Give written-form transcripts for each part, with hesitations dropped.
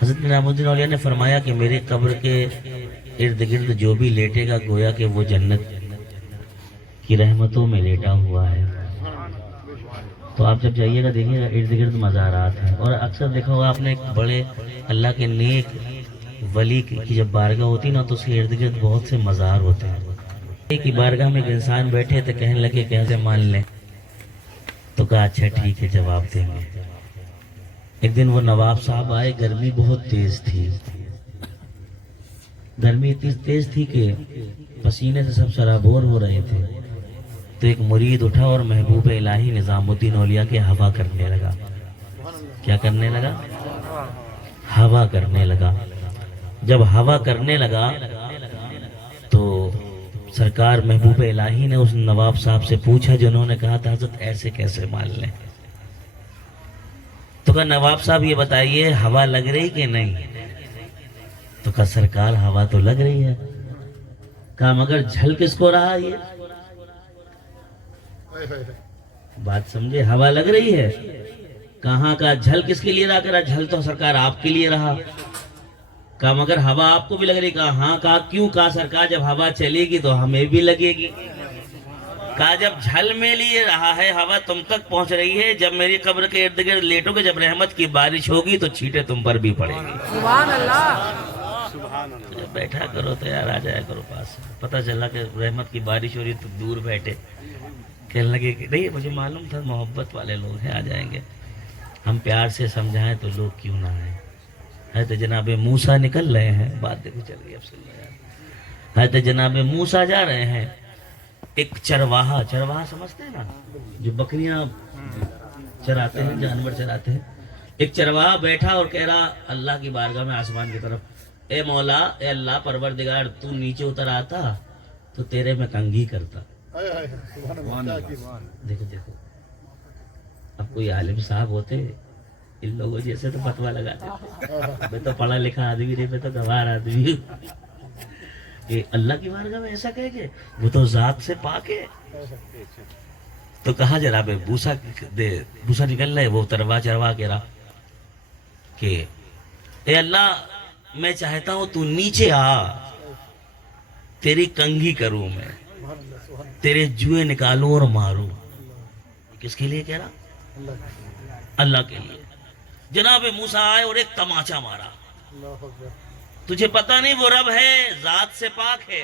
حضرت نظام الدین اولیاء نے فرمایا کہ میری قبر کے ارد گرد جو بھی لیٹے گا گویا کہ وہ جنت کی رحمتوں میں لیٹا ہوا ہے۔ تو آپ جب جائیے گا دیکھیے گا ارد گرد مزارات ہیں، اور اکثر دیکھا ہوگا آپ نے ایک بڑے اللہ کے نیک ولی کی جب بارگاہ ہوتی نا تو اس کے ارد گرد بہت سے مزار ہوتے ہیں۔ ایک ہی بارگاہ میں ایک انسان بیٹھے تو کہنے لگے کیسے مان لیں، تو کہا اچھا ٹھیک ہے جواب دیں گے۔ ایک دن وہ نواب صاحب آئے، گرمی بہت تیز تھی، گرمی اتنی تیز تھی کہ پسینے سے سب سرابور ہو رہے تھے۔ تو ایک مرید اٹھا اور محبوب الہی نظام الدین اولیاء کے ہوا کرنے لگا۔ کیا کرنے لگا؟ ہوا کرنے لگا۔ جب ہوا کرنے لگا تو سرکار محبوب الہی نے اس نواب صاحب سے پوچھا جنہوں نے کہا تھا حضرت ایسے کیسے مان لیں؟ تو کہا نواب صاحب یہ بتائیے ہوا لگ رہی کہ نہیں؟ تو کہا سرکار ہوا تو لگ رہی ہے۔ کہا مگر جھل کس کو رہا یہ؟ بات سمجھے، ہوا لگ رہی ہے کہاں کا، جھل کس کے لیے رہا؟ کرا جھل تو سرکار آپ کے لیے رہا۔ کہا مگر ہوا آپ کو بھی لگ رہی؟ کہا ہاں۔ کہا کیوں؟ کہا سرکار جب ہوا چلے گی تو ہمیں بھی لگے گی۔ کہا جب جھل میں لیے رہا ہے ہوا تم تک پہنچ رہی ہے، جب میری قبر کے ارد گرد لیٹو گے جب رحمت کی بارش ہوگی تو چھینٹیں تم پر بھی پڑیں گی۔ سبحان اللہ۔ بیٹھا کرو تو یار آ جایا کرو پاس۔ پتہ چلا کہ رحمت کی بارش ہو رہی تو دور بیٹھے، کہنے لگے کہ نہیں مجھے معلوم تھا محبت والے لوگ ہیں آ جائیں گے، ہم پیار سے سمجھائیں تو لوگ کیوں نہ آئیں۔ حضرت جناب موسیٰ نکل رہے ہیں، بات دیکھو چل گئی اب سے۔ حضرت جناب موسیٰ جا رہے ہیں، ایک چرواہا سمجھتے ہیں نا جو بکریاں چراتے ہیں، جانور چراتے ہیں، ایک چرواہا بیٹھا اور کہہ رہا اللہ کی بارگاہ میں آسمان کی طرف، اے مولا اے اللہ پروردگار تو نیچے اتر آتا تو تیرے میں کنگھی کرتا۔ دیکھو دیکھو اب کوئی عالم صاحب ہوتے ان لوگوں جیسے تو فتویٰ لگاتے، میں تو پڑھا لکھا آدمی نہیں، میں تو گوار آدمی ہوں کہ اللہ کی بارگاہ میں ایسا کہے کہ وہ تو ذات سے پاک ہے۔ تو کہا جناب بوسا نکل رہے، وہ چروا کہہ رہا کہ اے اللہ میں چاہتا ہوں تو نیچے آ، تیری کنگھی کروں، میں تیرے جوئے نکالوں اور ماروں۔ کس کے لیے کہہ رہا؟ اللہ کے لیے۔ جناب موسیٰ آئے اور ایک تماچا مارا۔ تجھے پتہ نہیں وہ رب ہے ذات سے پاک ہے،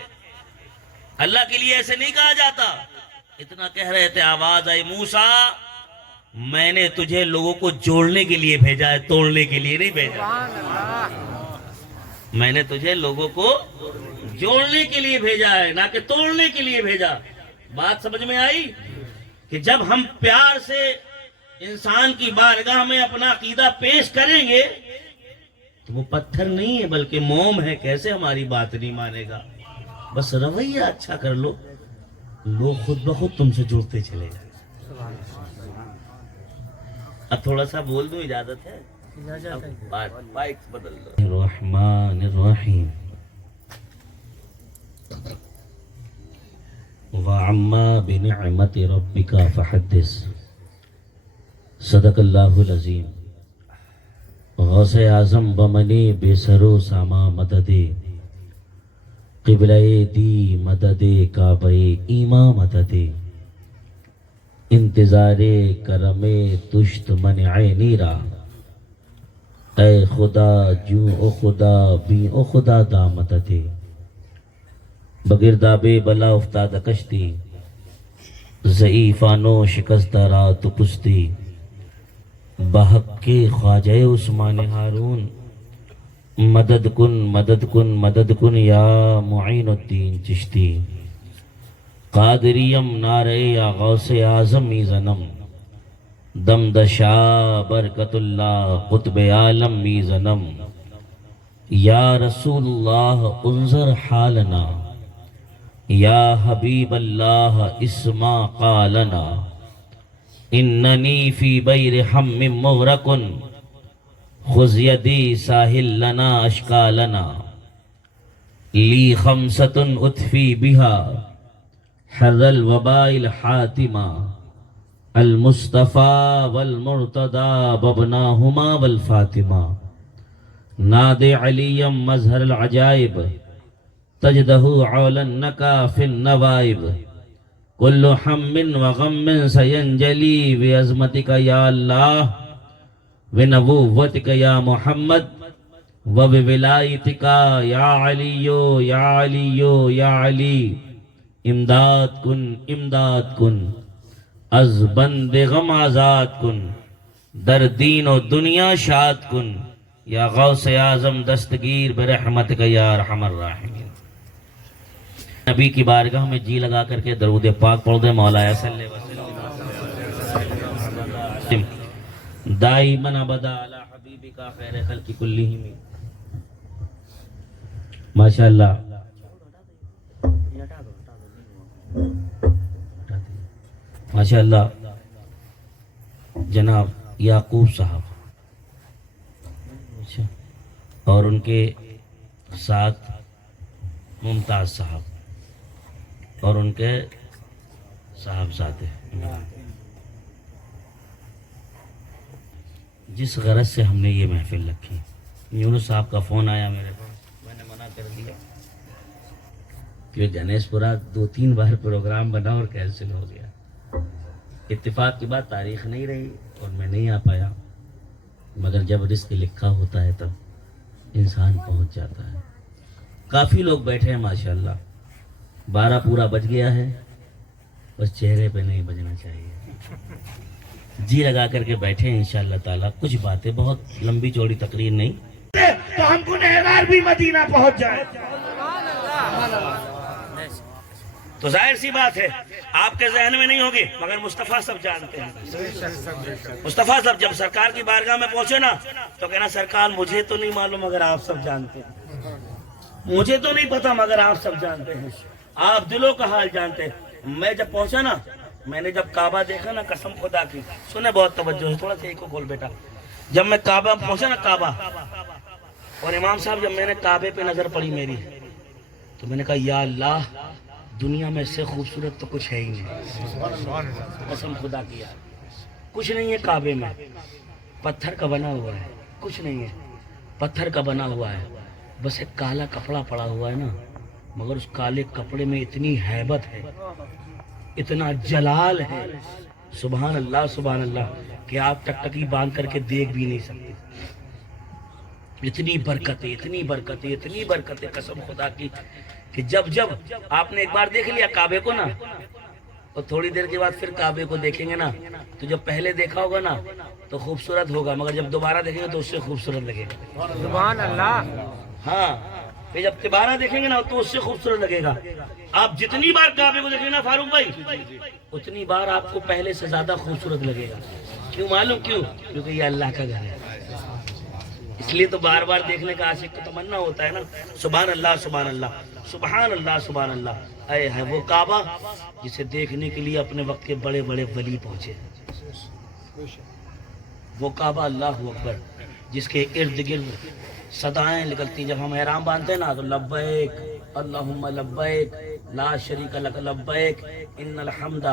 اللہ کے لیے ایسے نہیں کہا جاتا۔ اتنا کہہ رہے تھے آواز آئی موسیٰ میں نے تجھے لوگوں کو جوڑنے کے لیے بھیجا ہے، توڑنے کے لیے نہیں بھیجا۔ میں نے تجھے لوگوں کو جوڑنے کے لیے بھیجا ہے نہ کہ توڑنے کے لیے بھیجا۔ بات سمجھ میں آئی کہ جب ہم پیار سے انسان کی بارگاہ میں اپنا عقیدہ پیش کریں گے تو وہ پتھر نہیں ہے بلکہ موم ہے، کیسے ہماری بات نہیں مانے گا؟ بس رویہ اچھا کر لو، لوگ خود بخود تم سے جڑتے چلے جائیں۔ اب تھوڑا سا بول دوں، اجازت ہے؟ بائک بدل دو۔ الرحمن الرحیم وَعَمَّا بِنِعْمَةِ رَبِّكَ فَحَدِّثْ۔ صدق اللہ العظیم۔ غوث اعظم بمنی بے سرو ساما مددے، قبلہ دی مددے کعبہ ایماں مددے، انتظار کرم تشت منع نیرا، اے خدا جو او خدا بی او خدا دا مددے، بگرداب بلا افتاد کشتی، ضعیفانو شکستہ رات پستی، بحق کے خواجہ عثمان ہارون، مدد کن مدد کن مدد کن یا معین الدین چشتی، قادریم نعرے یا غوث اعظم ای زنم، دم دشا برکت اللہ قطب عالم ای زنم، یا رسول اللہ انظر حالنا، یا حبیب اللہ اسما قالنا، اننی فی بیر حم مغرقن، خذ یدی ساحل لنا اشکالنا، لی خمسۃ اطفی بہا حر الوباء الحاتمہ، المصطفى والمرتضى وابناهما والفاطمة نادي عليا مظهر العجائب تجده عولا النكا في النوائب كل هم وغم سينجلي بعظمتك يا الله بنبوتك يا محمد وبولایتک یا علی یا علی یا علی امداد کن از بند غم آزاد کن در دین و دنیا شاد کن یا غوث اعظم دستگیر برحمتک یا ارحم الراحمین۔ نبی کی بارگاہ میں جی لگا کر کے درود پاک پڑھ دے۔ مولا صلی اللہ علیہ وسلم دائما ابدا علی حبیبک خیر خلق کلہم۔ ماشاءاللہ ماشاءاللہ جناب یعقوب صاحب اور ان کے ساتھ ممتاز صاحب اور ان کے صاحبزادے، جس غرض سے ہم نے یہ محفل رکھی۔ یونس صاحب کا فون آیا میرے کو، میں نے منع کر دیا کہ گنیش پورا 2-3 بار پروگرام بنا اور کینسل ہو گیا۔ اتفاق کی بات تاریخ نہیں رہی اور میں نہیں آ پایا، مگر جب رزق لکھا ہوتا ہے تب انسان پہنچ جاتا ہے۔ کافی لوگ بیٹھے ہیں ماشاءاللہ، 12 پورا بج گیا ہے، بس چہرے پہ نہیں بجنا چاہیے۔ جی لگا کر کے بیٹھے ہیں انشاءاللہ تعالیٰ۔ کچھ باتیں، بہت لمبی چوڑی تقریر نہیں، تو ہم گنہگار بھی مدینہ پہنچ جائیں تو ظاہر سی بات ہے آپ کے ذہن میں نہیں ہوگی، مگر مصطفیٰ سب جانتے ہیں۔ مصطفیٰ سب جب سرکار کی بارگاہ میں پہنچے نا تو کہنا سرکار مجھے تو نہیں معلوم مگر آپ سب جانتے ہیں، مجھے تو نہیں پتا مگر آپ سب جانتے ہیں، آپ دلوں کا حال جانتے ہیں۔ میں جب پہنچا نا، میں نے جب کعبہ دیکھا نا، قسم خدا کی سنے، بہت توجہ ہے، تھوڑا سا ایک کو کھول بیٹا۔ جب میں کعبہ پہنچا نا، کعبہ اور امام صاحب، جب میں نے کعبے پہ نظر پڑی میری تو میں نے کہا یا اللہ، دنیا میں سے خوبصورت تو کچھ ہے ہی نہیں، قسم خدا کی یار، کچھ نہیں ہے کعبے میں، پتھر کا بنا ہوا ہے، کچھ نہیں ہے، پتھر کا بنا ہوا ہے، بس ایک کالا کپڑا پڑا ہوا ہے نا، مگر اس کالے کپڑے میں اتنی ہیبت ہے، اتنا جلال ہے، سبحان اللہ کہ آپ ٹکٹکی باندھ کر کے دیکھ بھی نہیں سکتے۔ اتنی برکتیں قسم خدا کی کہ جب آپ نے ایک بار دیکھ لیا کعبے کو نا، اور تھوڑی دیر کے بعد پھر کعبے کو دیکھیں گے نا، تو جب پہلے دیکھا ہوگا نا تو خوبصورت ہوگا، مگر جب دوبارہ دیکھیں گے تو اس سے خوبصورت لگے گا۔ سبحان اللہ۔ ہاں، پھر جب دوبارہ دیکھیں گے نا تو اس سے خوبصورت لگے گا۔ آپ جتنی بار کعبے کو دیکھیں نا فاروق بھائی، اتنی بار آپ کو پہلے سے زیادہ خوبصورت لگے گا۔ کیوں معلوم؟ کیونکہ یہ اللہ کا گھر ہے، اس لیے تو بار بار دیکھنے کا عاشق کو تمنا ہوتا ہے نا۔ سبحان اللہ سبحان اللہ سبحان اللہ سبحان اللہ۔ اے ہے وہ کعبہ جسے دیکھنے کے لیے اپنے وقت کے بڑے بڑے ولی پہنچے، وہ کعبہ اللہ اکبر جس کے ارد گرد صدائیں نکلتی۔ جب ہم احرام باندھتے ہیں نا تو لبیک اللہم لبیک لا شریک لک لبیک ان الحمد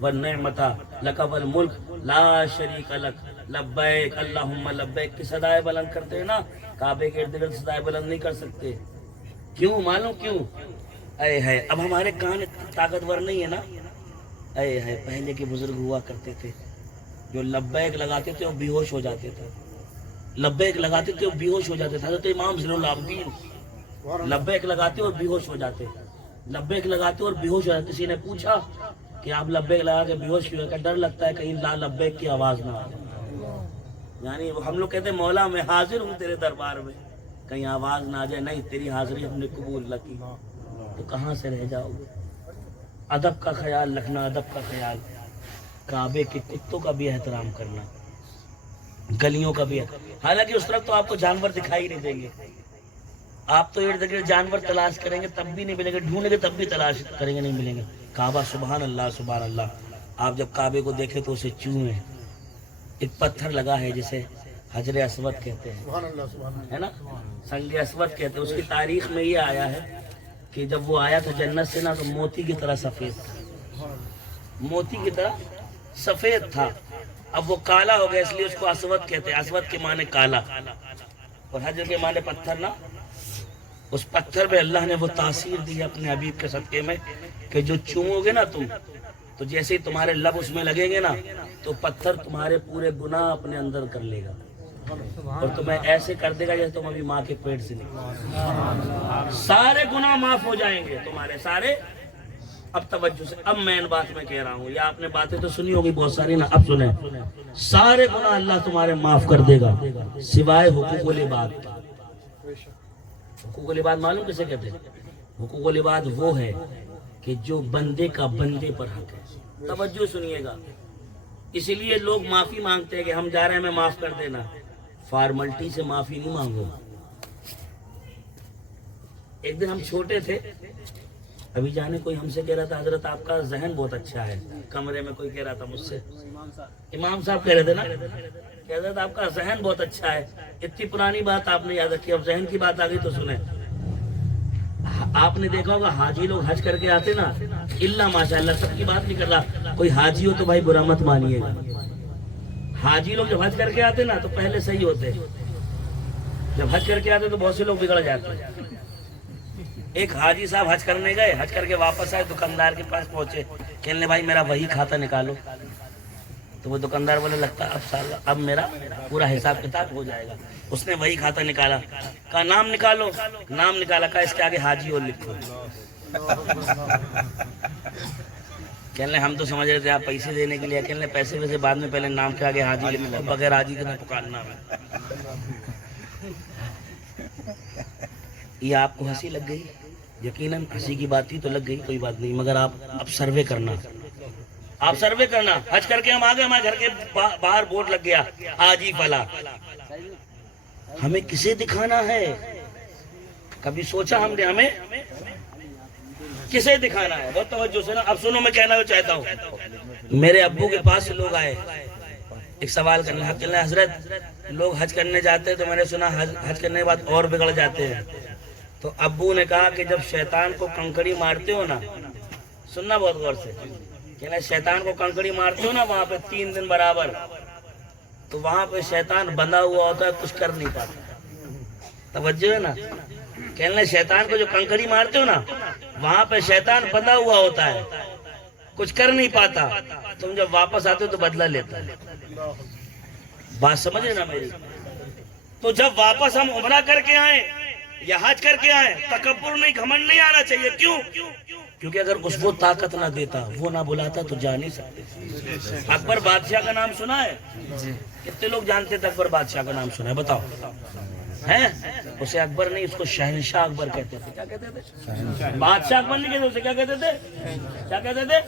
والنعمت لک والملک لا شریک لک لبیک اللہم لبیک کی صدائیں بلند کرتے ہیں نا، کعبے کے ارد گرد صدائیں بلند نہیں کر سکتے۔ کیوں معلوم کیوں؟ اے ہے، اب ہمارے کان طاقتور نہیں ہے نا۔ اے ہے، پہلے کے بزرگ ہوا کرتے تھے جو لبیک لگاتے تھے اور بے ہوش ہو جاتے تھے، لبیک لگاتے تھے اور بے ہوش ہو جاتے تھے۔ حضرت امام زین العابدین لبیک لگاتے اور بے ہوش ہو جاتے، لبیک لگاتے اور بے ہوش ہو جاتے۔ کسی نے پوچھا کہ آپ لبیک لگا کے بے ہوش کیوں؟ کہ ڈر لگتا ہے کہیں لا لبیک کی آواز نہ آ جائے، یعنی ہم لوگ کہتے ہیں مولا میں حاضر ہوں تیرے دربار میں، کہیں آواز نہ آ جائے، نہیں تیری حاضری ہم نے قبول نہ کی تو کہاں سے رہ جاؤ گے؟ ادب کا خیال رکھنا، ادب کا خیال، کعبے کے کتوں کا بھی احترام کرنا، گلیوں کا بھی۔ حالانکہ اس طرف تو آپ کو جانور دکھائی نہیں دیں گے، آپ تو ارد گرد جانور تلاش کریں گے تب بھی نہیں ملیں گے، ڈھونڈیں گے تب بھی تلاش کریں گے نہیں ملیں گے۔ کعبہ سبحان اللہ سبحان اللہ۔ آپ جب کعبے کو دیکھیں تو اسے چومیں، ایک پتھر لگا ہے جسے حجر اسود کہتے ہیں، ہے نا، سنگ اسود کہتے ہیں۔ اس کی تاریخ میں یہ آیا ہے کہ جب وہ آیا تھا جنت سے نا تو موتی کی طرح سفید تھا، موتی کی طرح سفید تھا، اب وہ کالا ہو گیا، اس لیے اس کو اسود کہتے ہیں، اسود کے معنی کالا، اور حجر کے معنی پتھر نا، اس پتھر پہ اللہ نے وہ تاثیر دی اپنے حبیب کے صدقے میں کہ جو چومو گے نا تم، تو جیسے ہی تمہارے لب اس میں لگیں گے نا تو پتھر تمہارے پورے گناہ اپنے اندر کر لے گا اور تمہیں ایسے کر دے گا جیسے تم ابھی ماں کے پیٹ سے نکلے، سارے گناہ معاف ہو جائیں گے تمہارے سارے۔ اب توجہ سے، اب میں ان بات میں کہہ رہا ہوں، یا آپ نے باتیں تو سنی ہوگی بہت ساری نا، اب سنیں، سارے گناہ اللہ تمہارے معاف کر دے گا سوائے حقوق العباد۔ حقوق العباد معلوم کسے کہتے ہیں؟ حقوق العباد وہ ہے کہ جو بندے کا بندے پر حق ہے۔ توجہ سنیے گا، اسی لیے لوگ معافی مانگتے ہیں کہ ہم جا رہے ہیں ہمیں معاف کر دینا، فارملٹی سے معافی نہیں مانگو۔ ایک دن ہم چھوٹے تھے، ابھی جانے کوئی ہم سے کہہ رہا تھا حضرت آپ کا ذہن بہت اچھا ہے، کمرے میں کوئی کہہ رہا تھا مجھ سے، امام صاحب کہہ رہے تھے نا کہ حضرت آپ کا ذہن بہت اچھا ہے، اتنی پرانی بات آپ نے یاد رکھی، اب ذہن کی بات آ گئی تو سنیں۔ آپ نے دیکھا ہوگا حاجی لوگ حج کر کے آتے نا، اللہ ماشاءاللہ سب کی بات نہیں کر رہا، کوئی حاجی ہو تو بھائی برا مت مانیے گا، حاجی لوگ جب حج کر کے آتے نا تو پہلے صحیح ہوتے، جب حج کر کے آتے تو بہت سے لوگ بگڑ جاتے ہیں۔ ایک حاجی صاحب حج کرنے گئے، حج کر کے واپس آئے، دکاندار کے پاس پہنچے، کہنے بھائی میرا وہی کھاتا نکالو، تو وہ دکاندار بولے لگتا اب سال اب میرا پورا حساب کتاب ہو جائے گا۔ اس نے وہی کھاتا نکالا، کہا نام نکالو، نام نکالا، کہا اس کے آگے حاجی اور لکھو۔ کہنے ہم تو سمجھ رہے تھے آپ پیسے دینے کے لیے، کہنے پیسے ویسے بعد میں، پہلے نام کے آگے حاجی لکھو، بغیر حاجی کے نہ پکارنا ہے۔ یہ آپ کو ہنسی لگ گئی، یقیناً ہنسی کی بات تھی تو لگ گئی، کوئی بات نہیں، مگر آپ اب سروے کرنا، آپ سروے کرنا۔ حج کر کے ہم آ گئے، ہمارے گھر کے باہر بورڈ لگ گیا حاجی فلاں، ہمیں کسے دکھانا ہے؟ کبھی سوچا ہم نے ہمیں کسے دکھانا ہے؟ بہت توجہ سے نا، اب سنو میں کہنا چاہتا ہوں۔ میرے ابو کے پاس لوگ آئے ایک سوال کرنے، کہنے حضرت لوگ حج کرنے جاتے ہیں تو میں نے سنا حج کرنے کے بعد اور بگڑ جاتے ہیں، تو ابو نے کہا کہ جب شیطان کو کنکڑی مارتے ہو نا، سننا بہت غور سے، کہنا شیطان کو کنکڑی مارتے ہو نا وہاں پہ 3 دن برابر، تو وہاں پہ شیطان بندھا ہوا ہوتا ہے، کچھ کر نہیں پاتا۔ توجہ ہے نا، کہنے شیطان کو جو کنکڑی مارتے ہو نا وہاں پہ شیطان بندھا ہوا ہوتا ہے، کچھ کر نہیں پاتا، تم جب واپس آتے ہو تو بدلہ لیتا ہے۔ بات سمجھے نا میری؟ تو جب واپس ہم عمرہ کر کے آئیں یا حج کر کے آئیں، تکبر نہیں، گھمنڈ نہیں آنا چاہیے۔ کیوں؟ کیونکہ اگر اس وہ طاقت نہ دیتا، وہ نہ بلاتا تو جا نہیں سکتے۔ اکبر بادشاہ کا نام سنا ہے؟ کتنے لوگ جانتے تھے اکبر بادشاہ کا نام سنا ہے؟ بتاؤ ہیں؟ اسے اکبر نہیں، اس کو شہنشاہ اکبر کہتے تھے۔ کیا کہتے تھے؟ بادشاہ اکبر نہیں کہتے، اسے کیا کہتے تھے؟ کیا کہتے تھے؟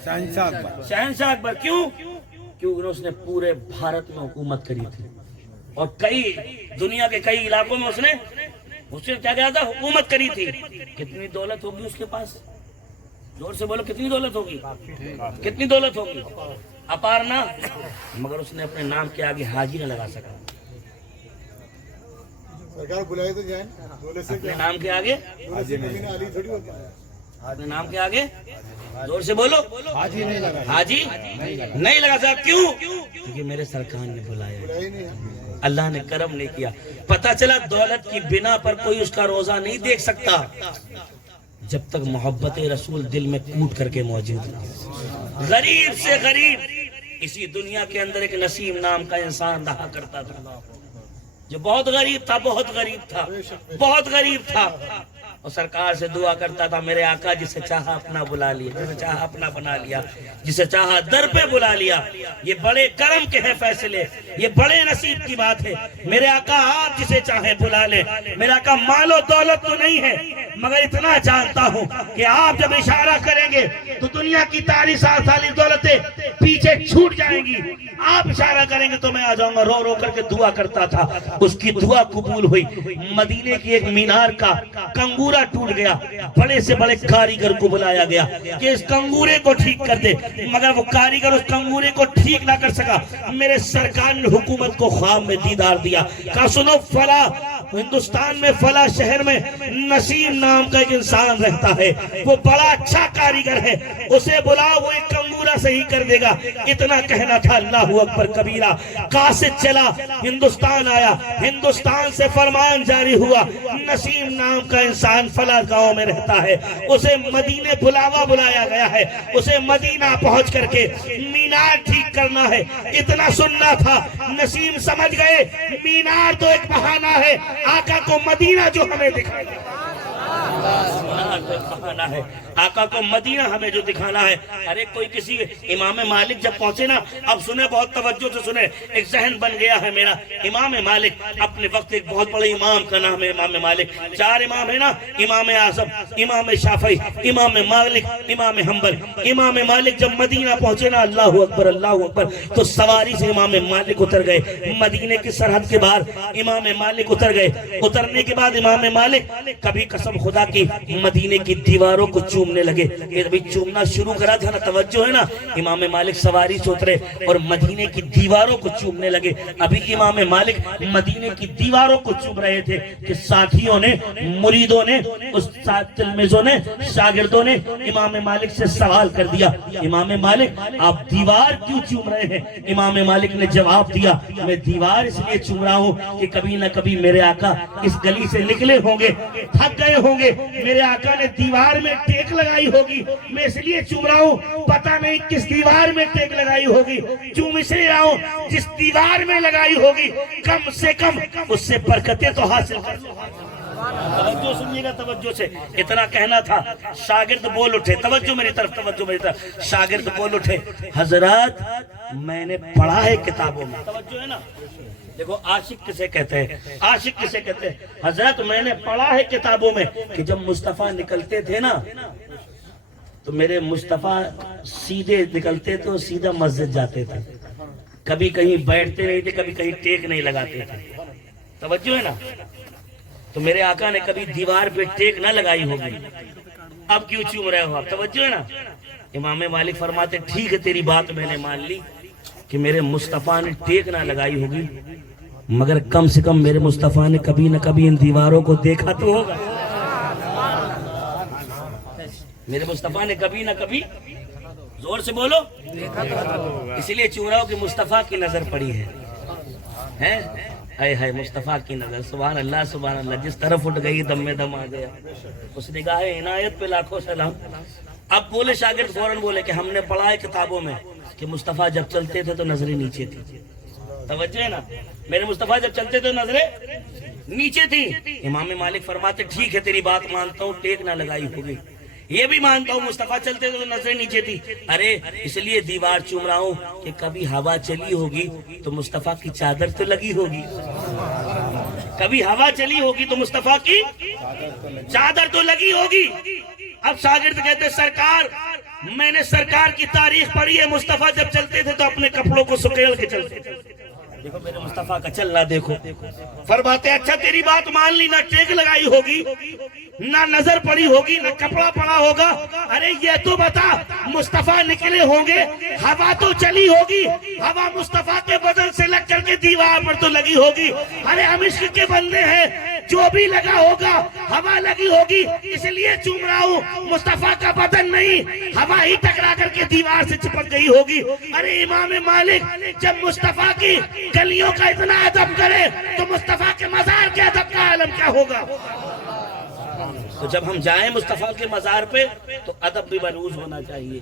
شہنشاہ اکبر۔ کیوں؟ کیونکہ اس نے پورے بھارت میں حکومت کری تھی، اور کئی دنیا کے کئی علاقوں میں اس نے کیا کہا تھا؟ حکومت کری تھی۔ کتنی دولت ہوگی اس کے پاس؟ زور سے بولو، کتنی دولت ہوگی؟ کتنی دولت ہوگی؟ اپار نہ، مگر اس نے اپنے نام کے آگے حاجی نہ لگا سکا۔ اپنے نام کے آگے، اپنے نام کے آگے زور سے بولو، حاجی نہیں لگا سکا۔ کیوں؟ کیونکہ میرے سرکار نے بلایا، اللہ نے کرم نہیں کیا۔ پتہ چلا دولت کی بنا پر کوئی اس کا روزہ نہیں دیکھ سکتا جب تک محبت رسول دل میں کوٹ کر کے موجود ہے۔ غریب سے غریب اسی دنیا کے اندر ایک نسیم نام کا انسان رہا کرتا تھا، جو بہت غریب تھا، بہت غریب تھا، بہت غریب تھا، اور سرکار سے دعا کرتا تھا میرے آقا جسے چاہا اپنا بلا لیا، جسے چاہا اپنا بنا لیا، جسے چاہا در پہ بلا لیا۔ یہ بڑے کرم کے ہیں فیصلے، یہ بڑے نصیب کی بات ہے۔ میرے آقا آپ جسے چاہے بلا لے۔ میرے آقا مال و دولت تو نہیں ہے، مگر اتنا جانتا ہوں کہ آپ جب اشارہ کریں گے تو دنیا کی ساری دولتیں پیچھے چھوٹ جائیں گی۔ آپ اشارہ کریں گے تو میں آ جاؤں گا۔ رو رو کر کے دعا کرتا تھا، اس کی دعا قبول ہوئی۔ مدینے کی ایک مینار کا کنگورا ٹوٹ گیا، بڑے سے بڑے کاریگر کو بلایا گیا کہ اس کنگورے کو ٹھیک کر دے، مگر وہ کاریگر اس کنگورے کو ٹھیک نہ کر سکا۔ میرے سرکار نے حکومت کو خواب میں دیدار دیا، کہا سنو فلاں ہندوستان میں فلاں شہر میں نسیم نام کا ایک انسان رہتا ہے، وہ بڑا اچھا کاریگر ہے، اسے بلاؤ، وہ ایک کنگورا صحیح کر دے گا۔ اتنا کہنا تھا، اللہ اکبر کبیرہ۔ قاصد چلا، ہندوستان آیا، ہندوستان سے فرمان جاری ہوا، نسیم نام کا انسان فلاں گاؤں میں رہتا ہے، اسے مدینے بلایا گیا ہے، اسے مدینہ پہنچ کر کے مینار ٹھیک کرنا ہے۔ اتنا سننا تھا، نسیم سمجھ گئے مینار تو ایک بہانہ ہے، آقا کو مدینہ جو ہمیں دکھانا ہے، آقا کو مدینہ ہمیں جو دکھانا ہے۔ ارے کوئی کسی امام مالک جب پہنچے نا، اب سنیں بہت توجہ سے سنیں، ایک ذہن بن گیا ہے میرا۔ امام مالک اپنے وقت ایک بہت بڑے امام کا نام ہے امام مالک۔ 4 امام ہے نا، امام اعظم، امام شافعی، امام مالک، امام حنبل۔ امام مالک جب مدینہ پہنچے نا، اللہ اکبر اللہ اکبر، تو سواری سے امام مالک اتر گئے، مدینے کی سرحد کے باہر امام مالک اتر گئے۔ اترنے کے بعد امام مالک کبھی قسم خدا کی مدینے کی دیواروں کو چومنے لگے۔ یہ ابھی چومنا شروع کرا تھا نا، توجہ ہے نا، امام مالک سواری سے اترے اور مدینے کی دیواروں کو چومنے لگے۔ ابھی امام مالک مدینے کی دیواروں کو چوم رہے تھے کہ ساتھیوں نے، مریدوں نے، تلمیذوں نے، شاگردوں نے امام مالک سے سوال کر دیا، امام مالک آپ دیوار کیوں چوم رہے ہیں؟ امام مالک نے جواب دیا، میں دیوار اس لیے چوم رہا ہوں کہ کبھی نہ کبھی میرے آقا اس گلی سے نکلے ہوں گے، تھک گئے ہوں گے، میرے آقا نے دیوار میں ٹیک لگائی ہوگی، میں اس لیے چوم رہا ہوں، پتہ نہیں کس دیوار میں ٹیک لگائی ہوگی، چوم اس لیے رہا ہوں جس دیوار میں لگائی ہوگی کم سے کم اس سے برکتیں تو حاصل کر لوں۔ توجہ سنیے گا توجہ سے، اتنا کہنا تھا، شاگرد بول اٹھے، توجہ میری طرف، توجہ میری طرف، شاگرد بول اٹھے، حضرات میں نے پڑھا ہے کتابوں میں، توجہ ہے نا، دیکھو عاشق کسے کہتے ہیں، عاشق کسے کہتے ہیں، حضرت میں نے پڑھا ہے کتابوں میں کہ جب مصطفیٰ نکلتے تھے نا تو میرے مصطفیٰ سیدھے نکلتے تو سیدھا مسجد جاتے تھے، کبھی کہیں بیٹھتے نہیں تھے، کبھی کہیں ٹیک نہیں لگاتے تھے، توجہ ہے نا، تو میرے آقا نے کبھی دیوار پہ ٹیک نہ لگائی ہوگی، اب کیوں چوم رہے ہو آپ؟ توجہ ہے نا۔ امام مالک فرماتے ٹھیک ہے تیری بات میں نے مان لی کہ میرے مصطفیٰ نے ٹیک نہ لگائی ہوگی، مگر کم سے کم میرے مصطفیٰ نے کبھی نہ کبھی ان دیواروں کو دیکھا تو ہوگا، میرے مصطفیٰ نے کبھی نہ کبھی، زور سے بولو، اسی لیے چوم رہا ہوں کہ مصطفیٰ کی نظر پڑی ہے، ہائے ہائے مصطفیٰ کی نظر، سبحان اللہ سبحان اللہ، جس طرف اٹھ گئی دم میں دم آ گیا، اس نگاہ عنایت پہ لاکھوں سلام۔ اب بولے شاگرد فوراً بولے کہ ہم نے پڑھا ہے کتابوں میں کہ مصطفیٰ جب چلتے تھے تو نظریں نیچے تھی، توجہ ہے نا، میرے مصطفیٰ جب چلتے تھے نظریں نیچے تھی۔ امام مالک فرماتے ٹھیک ہے تیری بات مانتا ہوں، ٹیک نہ لگائی ہوگی، یہ بھی مانتا ہوں مصطفیٰ چلتے تھے تو نظریں نیچے تھی، ارے اس لیے دیوار چوم رہا ہوں کہ کبھی ہوا چلی ہوگی تو مصطفیٰ کی چادر تو لگی ہوگی، کبھی ہوا چلی ہوگی تو مصطفیٰ کی چادر تو لگی ہوگی۔ اب شاگرد کہتے سرکار میں نے سرکار کی تاریخ پڑھی ہے، مصطفیٰ جب چلتے تھے تو اپنے کپڑوں کو سکیل کے چلتے تھے، دیکھو میرے مصطفیٰ کا چلنا دیکھو۔ فرماتے اچھا تیری بات مان لی، نہ ٹیک لگائی ہوگی، نہ نظر پڑی ہوگی، نہ کپڑا پڑا ہوگا، ارے یہ تو بتا مصطفیٰ نکلے ہوں گے، ہوا تو چلی ہوگی، ہوا مصطفیٰ کے بدن سے لگ کر کے دیوار پر تو لگی ہوگی، ارے ہم عشق کے بندے ہیں، جو بھی لگا ہوگا ہوا لگی ہوگی، اس لیے چوم رہا ہوں، مصطفیٰ کا بدن نہیں، ہوا ہی ٹکرا کر کے دیوار سے چپک گئی ہوگی۔ ارے امام مالک جب مصطفیٰ کی گلیوں کا اتنا ادب کرے تو مصطفیٰ کے مزار کے ادب کا عالم کیا ہوگا؟ تو جب ہم جائیں مصطفیٰ کے مزار پہ تو ادب بھی بروز ہونا چاہیے۔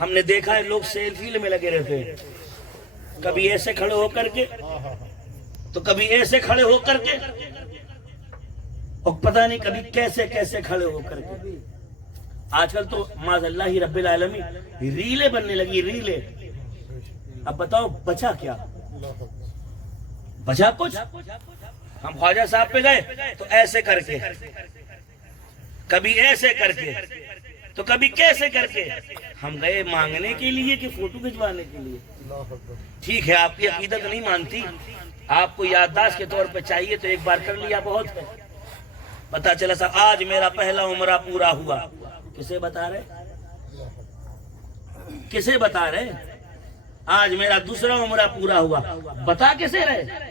ہم نے دیکھا ہے لوگ سیلفی میں لگے رہتے ہیں، کبھی ایسے کھڑے ہو کر کے تو کبھی ایسے کھڑے ہو کر کے، اور پتہ نہیں کبھی کیسے کیسے کھڑے ہو کر کے۔ آج کل تو معاذ اللہ ہی رب العالمین ریلیں بننے لگی، ریلیں۔ اب بتاؤ بچا کیا؟ بچا کچھ؟ ہم خواجہ صاحب پہ گئے تو ایسے کر کے، کبھی ایسے کر کے، تو کبھی کیسے کر کے۔ ہم گئے مانگنے کے لیے کہ فوٹو کھنچوانے کے لیے؟ ٹھیک ہے آپ کی عقیدت نہیں مانتی، آپ کو یادداشت کے طور پہ چاہیے تو ایک بار کر لیا بہت ہے۔ پتا چلا صاحب آج میرا پہلا عمرہ پورا ہوا، کسے بتا رہے؟ کسے بتا رہے؟ آج میرا دوسرا عمرہ پورا ہوا، بتا کسے رہے؟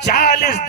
40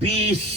20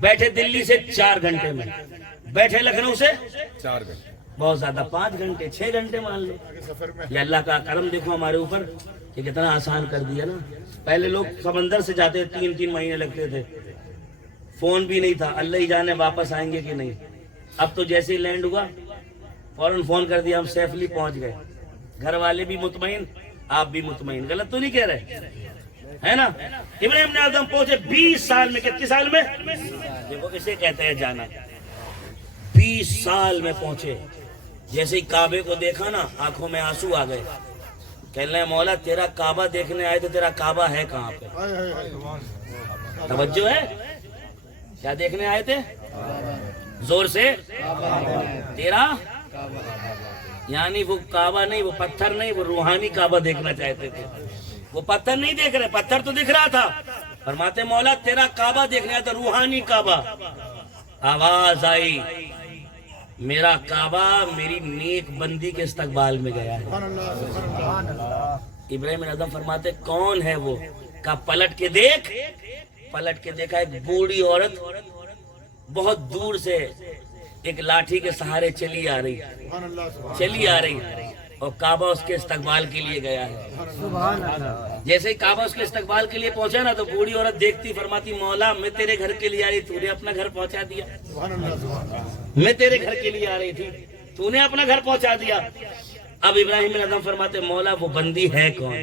بیٹھے دلی سے 4 گھنٹے میں، بیٹھے لکھنؤ سے 4 گھنٹے بہت زیادہ 5 گھنٹے 6 گھنٹے مان لو. یہ اللہ کا کرم دیکھو ہمارے اوپر کہ کتنا آسان کر دیا نا. پہلے لوگ سمندر سے جاتے 3 مہینے لگتے تھے، فون بھی نہیں تھا، اللہ ہی جانے واپس آئیں گے کہ نہیں. اب تو جیسے ہی لینڈ ہوا فوراً فون کر دیا، ہم سیفلی پہنچ گئے. گھر والے بھی مطمئن، آپ بھی مطمئن. غلط تو نہیں کہہ رہے ہے نا. ابراہیم نے آدم پہنچے 20 سال میں. کتنے سال میں؟ دیکھو اسے کہتے ہیں جانا. 20 سال میں پہنچے. جیسے ہی کعبے کو دیکھا نا آنکھوں میں آنسو آ گئے. کہنے لگے مولا تیرا کعبہ دیکھنے آئے تو تیرا کعبہ ہے کہاں پہ؟ توجہ ہے؟ کیا دیکھنے آئے تھے؟ زور سے تیرا، یعنی وہ کعبہ نہیں، وہ پتھر نہیں، وہ روحانی کعبہ دیکھنا چاہتے تھے. وہ پتھر نہیں دیکھ رہے، پتھر تو دکھ رہا تھا. فرماتے مولا تیرا کعبہ دیکھنے آیا تھا، روحانی کعبہ. آواز آئی میرا کعبہ میری نیک بندی کے استقبال میں گیا ہے. ابراہیم بن ادم فرماتے کون ہے وہ؟ کہا پلٹ کے دیکھ. پلٹ کے دیکھا ایک بوڑھی عورت بہت دور سے ایک لاٹھی کے سہارے چلی آ رہی اور کعبہ اس کے استقبال کے لیے گیا ہے. جیسے ہی کعبہ اس کے استقبال کے لیے پہنچا نا تو بوڑھی عورت دیکھتی فرماتی مولا میں تیرے گھر کے لیے آ رہی، تو نے اپنا گھر پہنچا دیا. میں تیرے گھر کے لیے آ رہی تھی، تو نے اپنا گھر پہنچا دیا. اب ابراہیم بن ادم فرماتے مولا وہ بندی ہے کون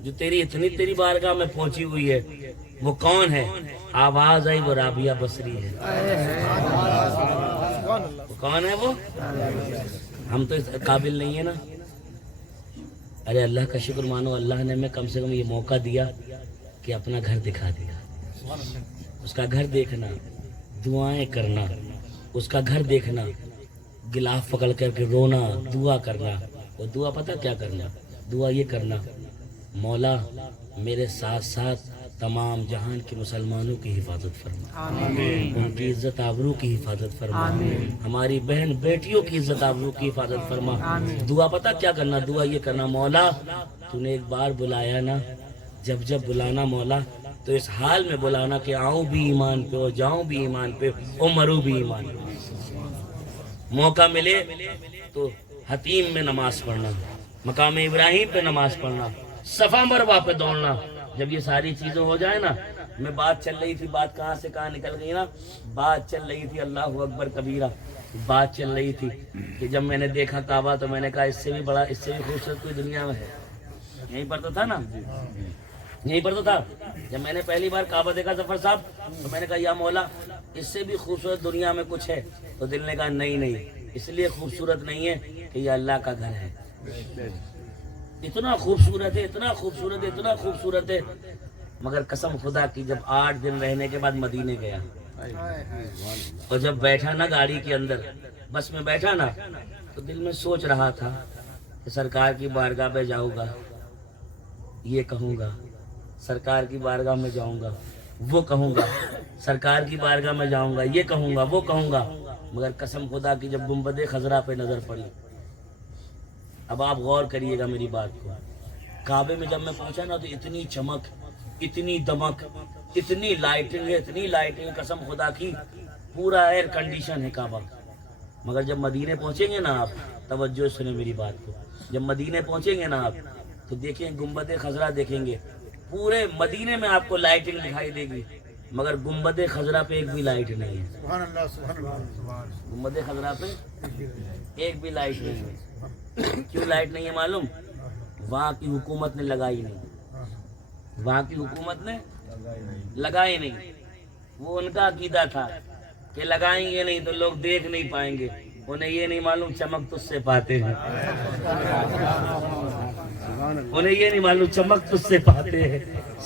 جو تیری بارگاہ میں پہنچی ہوئی ہے؟ وہ کون ہے؟ آواز آئی وہ رابعہ بصری ہے. وہ کون ہے وہ؟ ہم تو اس قابل نہیں ہیں نا. ارے اللہ کا شکر مانو، اللہ نے ہمیں کم سے کم یہ موقع دیا کہ اپنا گھر دکھا دیا. اس کا گھر دیکھنا، دعائیں کرنا، اس کا گھر دیکھنا، گلاف پکڑ کر کے رونا، دعا کرنا. وہ دعا پتہ کیا کرنا؟ دعا یہ کرنا مولا میرے ساتھ ساتھ تمام جہان کے مسلمانوں کی حفاظت فرما، ان کی عزت آبرو کی حفاظت فرما، ہماری بہن بیٹیوں کی عزت آبرو کی حفاظت فرما. دعا پتہ کیا کرنا؟ دعا یہ کرنا مولا تو نے ایک بار بلایا نا، جب بلانا مولا تو اس حال میں بلانا کہ آؤں بھی ایمان پہ اور جاؤں بھی ایمان پہ اور مروں بھی ایمان پہ. موقع ملے تو حتیم میں نماز پڑھنا، مقام ابراہیم پہ نماز پڑھنا، صفا مروہ پہ دوڑنا. جب یہ ساری چیزیں ہو جائے نا، میں بات چل رہی تھی، بات کہاں سے کہاں نکل گئی نا. بات چل رہی تھی اللہ اکبر کبیرہ، بات چل رہی تھی کہ جب میں نے دیکھا کعبہ تو میں نے کہا اس سے بھی بڑا، اس سے بھی خوبصورت کوئی دنیا میں ہے. یہیں پر تو تھا نا، یہیں پر تو تھا. جب میں نے پہلی بار کعبہ دیکھا ظفر صاحب تو میں نے کہا یا مولا اس سے بھی خوبصورت دنیا میں کچھ ہے؟ تو دل نے کہا نہیں، اس لیے خوبصورت نہیں ہے کہ یہ اللہ کا گھر ہے. اتنا خوبصورت ہے، اتنا خوبصورت ہے، اتنا خوبصورت ہے. مگر قسم خدا کی جب 8 دن رہنے کے بعد مدینے گیا اور جب بیٹھا نا گاڑی کے اندر، بس میں بیٹھا نا، تو دل میں سوچ رہا تھا کہ سرکار کی بارگاہ پہ جاؤں گا، یہ کہوں گا، سرکار کی بارگاہ میں جاؤں گا، وہ کہوں گا، سرکار کی بارگاہ میں جاؤں گا، یہ کہوں گا، وہ کہوں گا. مگر قسم خدا کی جب گنبد خضرا پہ نظر پڑی، اب آپ غور کریے گا میری بات کو، کعبے میں جب میں پہنچا نا تو اتنی چمک، اتنی دمک، اتنی لائٹنگ ہے، اتنی لائٹنگ، قسم خدا کی پورا ایئر کنڈیشن ہے کعبہ. مگر جب مدینے پہنچیں گے نا آپ، توجہ سنیں میری بات کو، جب مدینے پہنچیں گے نا آپ تو دیکھیں گنبد خضرا دیکھیں گے، پورے مدینے میں آپ کو لائٹنگ دکھائی دے گی، مگر گنبد خضرا پہ ایک بھی لائٹ نہیں ہے. گنبد خضرا پہ ایک بھی لائٹ نہیں ہے. کیوں لائٹ نہیں ہے معلوم؟ وہاں کی حکومت نے لگائی نہیں، وہاں کی حکومت نے لگائی نہیں. وہ ان کا عقیدہ تھا کہ لگائیں گے نہیں تو لوگ دیکھ نہیں پائیں گے. انہیں یہ نہیں معلوم چمک تجھ سے پاتے ہیں، انہیں یہ نہیں معلوم چمک تجھ سے پاتے ہیں.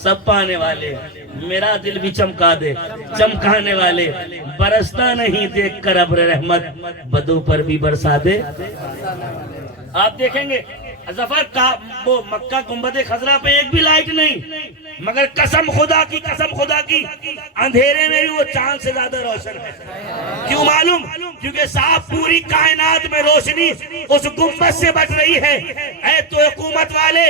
سب پانے والے میرا دل بھی چمکا دے، چمکانے والے برستا نہیں دیکھ کر ابر رحمت، بدوں پر بھی برسا دے. آپ دیکھیں گے ظفر کا وہ مکہ گنبد خضرا پہ ایک بھی لائٹ نہیں، مگر قسم خدا کی اندھیرے میں بھی وہ چاند سے زیادہ روشن ہے. کیوں معلوم؟ کیونکہ صاحب پوری کائنات میں روشنی اس گنبد سے بٹ رہی ہے. اے تو حکومت والے،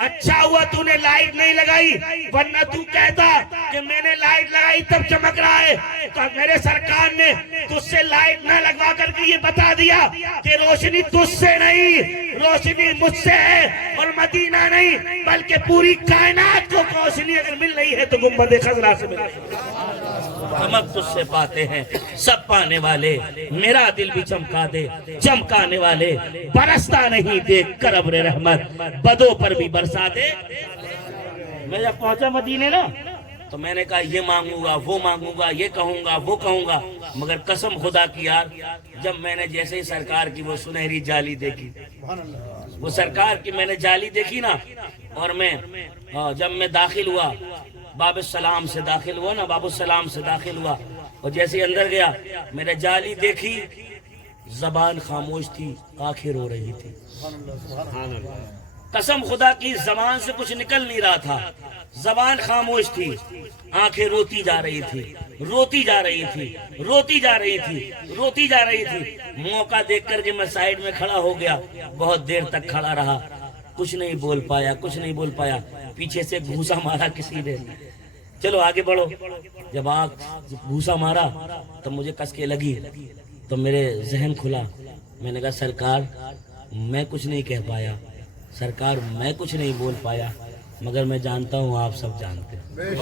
اچھا ہوا تو نے لائٹ نہیں لگائی، ورنہ تو کہتا کہ میں نے لائٹ لگائی تب چمک رہا ہے. تو میرے سرکار نے تجھ سے لائٹ نہ لگوا کر کے یہ بتا دیا کہ روشنی تجھ سے نہیں، روشنی مجھ سے ہے، اور مدینہ نہیں بلکہ پوری کائنات کو روشنی اگر مل رہی ہے تو گنبد خضرا سے مل رہی ہے. چمک تجھ سے پاتے ہیں سب پانے والے، میرا دل بھی چمکا دے چمکانے والے، برستا نہیں دیکھ کر ابر رحمت، بدوں پر بھی برسا دے. میں جب پہنچا مدینے نا تو میں نے کہا یہ مانگوں گا وہ مانگوں گا، یہ کہوں گا وہ کہوں گا، مگر قسم خدا کی یار جب میں نے جیسے ہی سرکار کی وہ سنہری جالی دیکھی، وہ سرکار کی میں نے جالی دیکھی نا، اور میں جب میں داخل ہوا باب السلام سے داخل ہوا نا، باب السلام سے داخل ہوا، اور جیسے ہی اندر گیا میں نے جالی دیکھی، زبان خاموش تھی، آنکھیں رو رہی تھی. قسم خدا کی زبان سے کچھ نکل نہیں رہا تھا، زبان خاموش تھی، آنکھیں روتی جا رہی تھی، روتی جا رہی تھی، روتی جا رہی تھی، روتی جا رہی تھی. موقع دیکھ کر کے میں سائیڈ میں کھڑا ہو گیا، بہت دیر تک کھڑا رہا، کچھ نہیں بول پایا، کچھ نہیں بول پایا. پیچھے سے گھوسا مارا کسی نے، چلو آگے بڑھو. جب گھوسا مارا تو مجھے کس کے لگی تو میرے ذہن کھلا. میں نے کہا سرکار میں کچھ نہیں کہہ پایا، سرکار میں کچھ نہیں بول پایا، مگر میں جانتا ہوں آپ سب جانتے ہیں.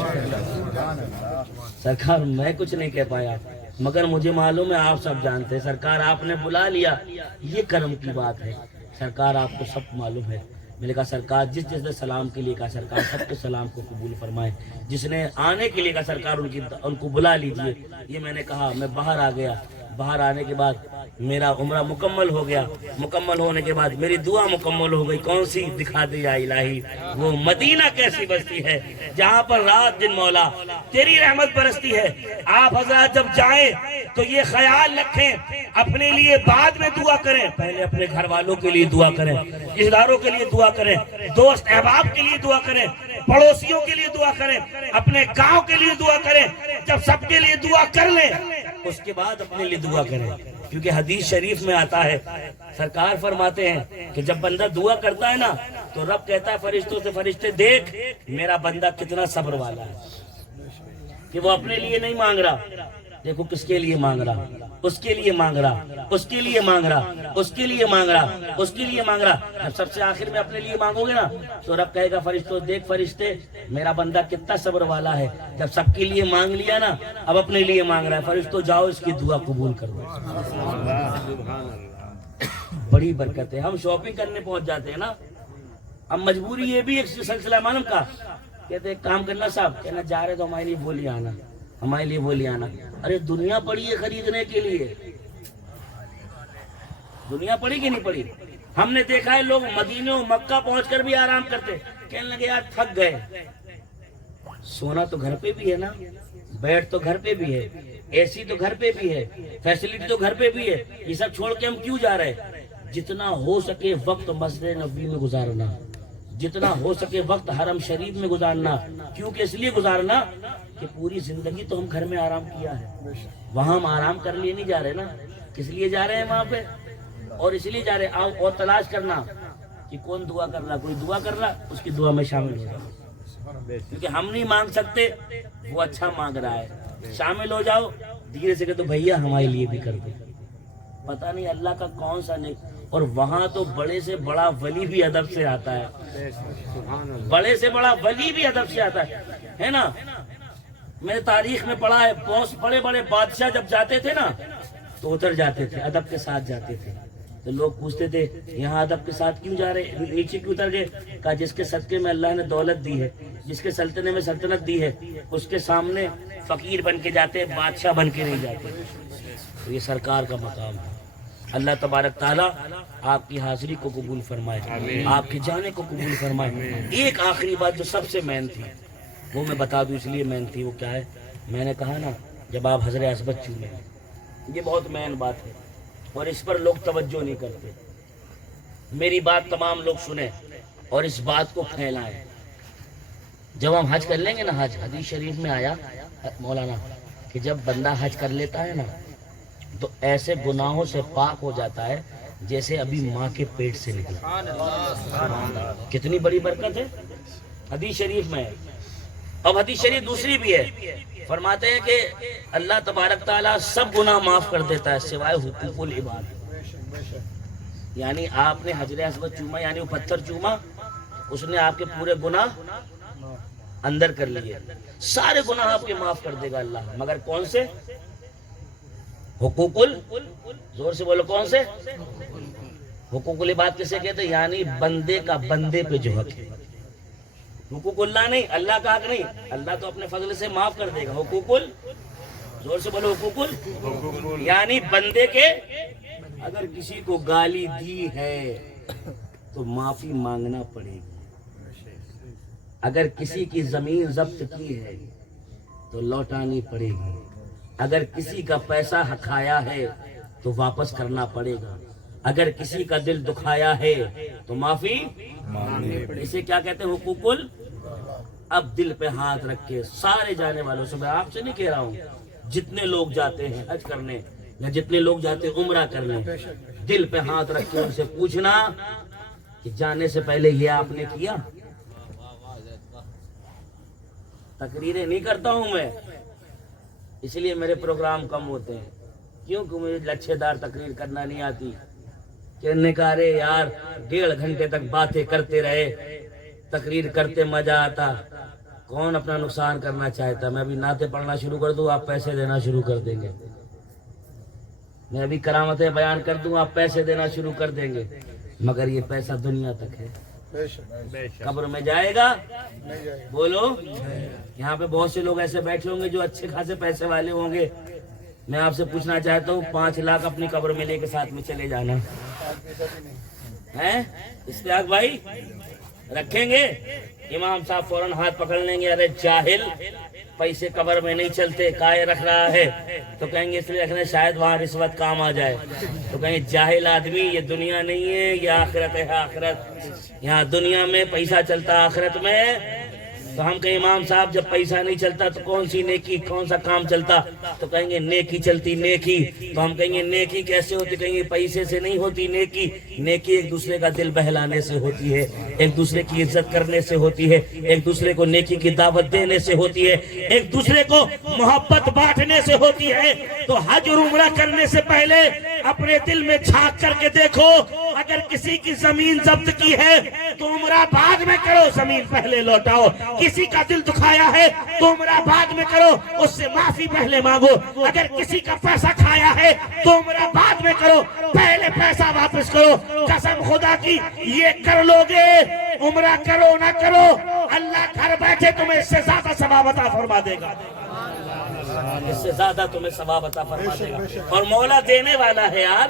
سرکار میں کچھ نہیں کہہ پایا مگر مجھے معلوم ہے آپ سب جانتے ہیں. سرکار آپ نے بلا لیا، یہ کرم کی بات ہے. سرکار آپ کو سب معلوم ہے. میں نے کہا سرکار جس نے سلام کے لیے کہا سرکار سب کے سلام کو قبول فرمائے، جس نے آنے کے لیے کہا سرکار ان کو بلا لیجئے. یہ میں نے کہا. میں باہر آ گیا. باہر آنے کے بعد میرا عمرہ مکمل ہو گیا. مکمل ہونے کے بعد میری دعا مکمل ہو گئی. کون سی؟ دکھا دے یا الہی وہ مدینہ کیسی بستی ہے جہاں پر رات دن مولا تیری رحمت برستی ہے. آپ حضرات جب جائیں تو یہ خیال رکھیں اپنے لیے بعد میں دعا کریں، پہلے اپنے گھر والوں کے لیے دعا کریں، رشتہ داروں کے لیے دعا کریں، دوست احباب کے لیے دعا کریں، پڑوسیوں کے لیے دعا کریں، اپنے گاؤں کے لیے دعا کریں. جب سب کے لیے دعا کر لیں اس کے بعد اپنے لیے دعا کریں. کیونکہ حدیث شریف میں آتا ہے، سرکار فرماتے ہیں کہ جب بندہ دعا کرتا ہے نا تو رب کہتا ہے فرشتوں سے فرشتے دیکھ میرا بندہ کتنا صبر والا ہے، کہ وہ اپنے لیے نہیں مانگ رہا، دیکھو کس کے لیے مانگ رہا، اس کے لیے مانگ رہا، اس کے لیے مانگ رہا، اس کے لیے مانگ رہا، اس کے لیے مانگ رہا. جب سب سے آخر میں اپنے لیے مانگو گے نا تو رب کہے گا فرشتوں دیکھ فرشتے میرا بندہ کتنا صبر والا ہے. جب سب کے لیے مانگ لیا نا اب اپنے لیے مانگ رہا ہے. فرشتوں جاؤ اس کی دعا قبول کرو. بڑی برکت ہے. ہم شاپنگ کرنے پہنچ جاتے ہیں نا، اب مجبوری یہ بھی ایک سلسلہ معلوم کا، کہتے ایک کام کرنا صاحب، کہنا جا رہے تو ہمارے لیے بولی آنا، ہمارے لیے بولی آنا. ارے دنیا پڑی ہے خریدنے کے لیے، دنیا پڑی کہ نہیں پڑی؟ ہم نے دیکھا ہے لوگ مدینہ و مکہ پہنچ کر بھی آرام کرتے، کہنے لگے یار تھک گئے. سونا تو گھر پہ بھی ہے نا، بیڈ تو گھر پہ بھی ہے، اے سی تو گھر پہ بھی ہے، فیسلٹی تو گھر پہ بھی ہے، یہ سب چھوڑ کے ہم کیوں جا رہے ہیں؟ جتنا ہو سکے وقت مسجد نبوی میں گزارنا، جتنا ہو سکے وقت حرم شریف میں گزارنا. کیونکہ اس لیے گزارنا کہ پوری زندگی تو ہم گھر میں آرام کیا ہے، وہاں ہم آرام کر لیے نہیں جا رہے نا. کس لیے جا رہے ہیں وہاں پہ؟ اور اس لیے جا رہے ہیں اور تلاش کرنا کہ کون دعا کر رہا، کوئی دعا کر رہا اس کی دعا میں شامل ہو جاؤ. کیونکہ ہم نہیں مانگ سکتے، وہ اچھا مانگ رہا ہے، شامل ہو جاؤ. دھیرے سے کہ تو بھیا ہمارے لیے بھی کر دے. پتہ نہیں اللہ کا کون سا نیک. اور وہاں تو بڑے سے بڑا ولی بھی ادب سے آتا ہے، بڑے سے بڑا ولی بھی ادب سے آتا ہے نا. میں نے تاریخ میں پڑھا ہے بہت بڑے بڑے بادشاہ جب جاتے تھے نا تو اتر جاتے تھے، ادب کے ساتھ جاتے تھے. تو لوگ پوچھتے تھے یہاں ادب کے ساتھ کیوں جا رہے، نیچے کیوں اتر گئے؟ کہا جس کے صدقے میں اللہ نے دولت دی ہے، جس کے سلطنت میں سلطنت دی ہے، اس کے سامنے فقیر بن کے جاتے، بادشاہ بن کے نہیں جاتے. تو یہ سرکار کا مقام ہے. اللہ تبارک تعالیٰ آپ کی حاضری کو قبول فرمائے، آپ کے جانے کو قبول فرمائے. ایک آخری بات جو سب سے مین تھی وہ میں بتا دوں، اس لیے مین تھی. وہ کیا ہے؟ میں نے کہا نا جب آپ حضرت عصمت چومے، یہ بہت مین بات ہے اور اس پر لوگ توجہ نہیں کرتے. میری بات تمام لوگ سنیں اور اس بات کو پھیلائیں. جب ہم حج کر لیں گے نا، حدیث شریف میں آیا مولانا کہ جب بندہ حج کر لیتا ہے نا تو ایسے گناہوں سے پاک ہو جاتا ہے جیسے ابھی ماں کے پیٹ سے نکلا. کتنی بڑی برکت ہے حدیث شریف میں ہے. اب حدیث شریف دوسری بھی ہے, فرماتے ہیں کہ اللہ تبارک تعالیٰ سب گناہ معاف کر دیتا ہے سوائے حقوق العباد. یعنی آپ نے حجر اسود چوما, یعنی وہ پتھر چوما, اس نے آپ کے پورے گناہ اندر کر لیے, سارے گناہ آپ کے معاف کر دے گا اللہ, مگر کون سے؟ حقوق زور سے بولو کون سے؟ حقوق العباد کسے کہتے ہیں؟ یعنی بندے کا بندے پہ جو حق ہے. حقوق اللہ نہیں, اللہ کا حق نہیں, اللہ تو اپنے فضل سے معاف کر دے گا. حقوق زور سے بولو حقوق یعنی بندے کے, اگر کسی کو گالی دی ہے تو معافی مانگنا پڑے گی, اگر کسی کی زمین ضبط کی ہے تو لوٹانی پڑے گی, اگر کسی کا پیسہ کھایا ہے تو واپس کرنا پڑے گا, اگر کسی کا دل دکھایا ہے تو معافی مانگنی پڑے گی. اسے کیا کہتے ہیں؟ حقوق. اب دل پہ ہاتھ رکھ کے سارے جانے والوں سے, میں آپ سے نہیں کہہ رہا ہوں, جتنے لوگ جاتے ہیں حج کرنے یا جتنے لوگ جاتے ہیں عمرہ کرنے, دل پہ ہاتھ رکھ کے ان سے پوچھنا کہ جانے سے پہلے یہ آپ نے کیا. تقریریں نہیں کرتا ہوں میں, اس لیے میرے پروگرام کم ہوتے ہیں, کیونکہ مجھے لچھے دار تقریر کرنا نہیں آتی. کہنے کا رے یار 1.5 گھنٹے تک باتیں کرتے رہے, تقریر کرتے مزہ آتا, کون اپنا نقصان کرنا چاہتا؟ میں ابھی نعتیں پڑھنا شروع کر دوں, آپ پیسے دینا شروع کر دیں گے. میں ابھی کرامتیں بیان کر دوں, آپ پیسے دینا شروع کر دیں گے, مگر یہ پیسہ دنیا تک ہے, قبر میں جائے گا؟ بولو. یہاں پہ بہت سے لوگ ایسے بیٹھے ہوں گے جو اچھے خاصے پیسے والے ہوں گے. میں آپ سے پوچھنا چاہتا ہوں 5 لاکھ اپنی قبر میں لے کے ساتھ میں چلے جانا ہے؟ اشتیاق بھائی رکھیں گے؟ امام صاحب فوراً ہاتھ پکڑ لیں گے, ارے جاہل, پیسے قبر میں نہیں چلتے, کائے رکھ رہا ہے؟ تو کہیں گے اس لیے رکھنا شاید وہاں رشوت کام آ جائے. تو کہیں گے جاہل آدمی, یہ دنیا نہیں ہے, یہ آخرت ہے. آخرت یہاں دنیا میں پیسہ چلتا, آخرت میں. تو ہم کہیں امام صاحب جب پیسہ نہیں چلتا تو کون سی نیکی, کون سا کام چلتا؟ تو کہیں گے نیکی چلتی, نیکی. تو ہم کہیں گے نیکی کیسے ہوتی؟ کہیں گے پیسے سے نہیں ہوتی نیکی. نیکی ایک دوسرے کا دل بہلانے سے ہوتی ہے, ایک دوسرے کی عزت کرنے سے ہوتی ہے, ایک دوسرے کو نیکی کی دعوت دینے سے ہوتی ہے, ایک دوسرے کو محبت بانٹنے سے ہوتی ہے. تو حج اور عمرہ کرنے سے پہلے اپنے دل میں جھانک کر کے دیکھو, اگر کسی کی زمین ضبط کی ہے تو عمرہ بعد میں کرو, زمین پہلے لوٹاؤ. کسی کا دل دکھایا ہے تو عمرہ بعد میں کرو, اس سے معافی پہلے مانگو. اگر کسی کا پیسہ کھایا ہے تو عمرہ بعد میں کرو, پہلے پیسہ واپس کرو. قسم خدا کی یہ کر لو گے, عمرہ کرو نہ کرو, اللہ گھر بیٹھے تمہیں اس سے زیادہ ثواب عطا فرما دے گا, اس سے زیادہ تمہیں ثواب عطا فرما دے گا. اور مولا دینے والا ہے یار,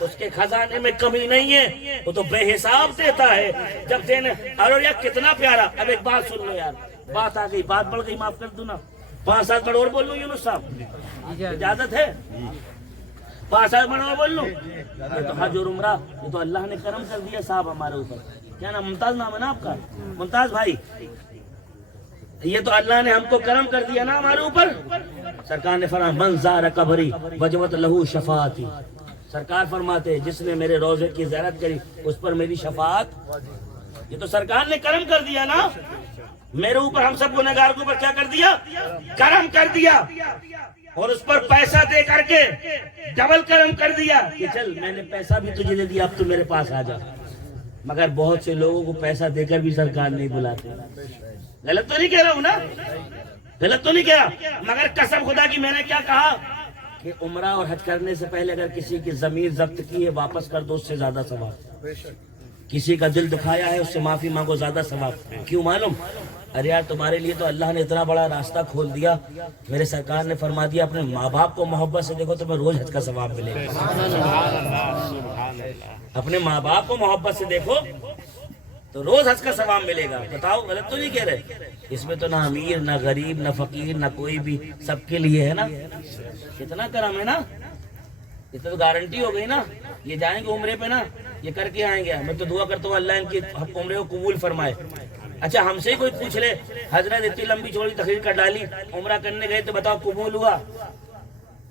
اس کے خزانے میں کمی نہیں ہے, وہ تو بے حساب دیتا ہے جب دینے. اور یار کتنا پیارا. اب ایک بات سن لو یار, بات آ گئی, بات بڑھ گئی, معاف کر دوں نا. 5-7 منٹ اور بول لوں یونس صاحب, اجازت ہے؟ 5-7 منٹ اور بول لوں. یہ تو حج اور عمرہ, یہ تو اللہ نے کرم کر دیا صاحب ہمارے اوپر. کیا نام, ممتاز نام ہے نا آپ کا, ممتاز بھائی. یہ تو اللہ نے ہم کو کرم کر دیا نا ہمارے اوپر. سرکار نے فرمایا من زار قبری وجبت لہو شفاعتی. سرکار فرماتے ہیں جس نے میرے روزے کی زیارت کری اس پر میری شفاعت. یہ تو سرکار نے کرم کر دیا نا میرے اوپر, ہم سب گنہگار کے اوپر. کیا کر دیا؟ کرم کر دیا. اور اس پر پیسہ دے کر کے ڈبل کرم کر دیا کہ چل میں نے پیسہ بھی تجھے دے دیا, اب تو میرے پاس آ جا. مگر بہت سے لوگوں کو پیسہ دے کر بھی سرکار نہیں بلاتے. غلط تو نہیں کہہ رہا ہوں نا, غلط تو نہیں کہہ رہا, مگر قسم خدا کی میں نے کیا کہا کہ عمرہ اور حج کرنے سے پہلے اگر کسی کی زمین ضبط کی ہے واپس کر دو, اس سے زیادہ ثواب. کسی کا دل دکھایا ہے اس سے معافی مانگو, زیادہ ثواب. کیوں معلوم؟ ارے یار تمہارے لیے تو اللہ نے اتنا بڑا راستہ کھول دیا. میرے سرکار نے فرما دیا اپنے ماں باپ کو محبت سے دیکھو تمہیں روز حج کا ثواب ملے گا. اپنے ماں باپ کو محبت سے دیکھو تو روز حج کا ثواب ملے گا. بتاؤ غلط تو نہیں کہہ رہے؟ اس میں تو نہ امیر نہ غریب نہ فقیر نہ کوئی بھی, سب کے لیے ہے نا. کتنا کرم ہے نا, یہ تو گارنٹی ہو گئی نا. یہ جائیں گے عمرے پہ نا, یہ کر کے آئیں گے. میں تو دعا کرتا ہوں اللہ ان کی عمرے کو قبول فرمائے. اچھا ہم سے کوئی پوچھ لے حضرت اتنی لمبی چوڑی تقریر کر ڈالی, عمرہ کرنے گئے تو بتاؤ قبول ہوا؟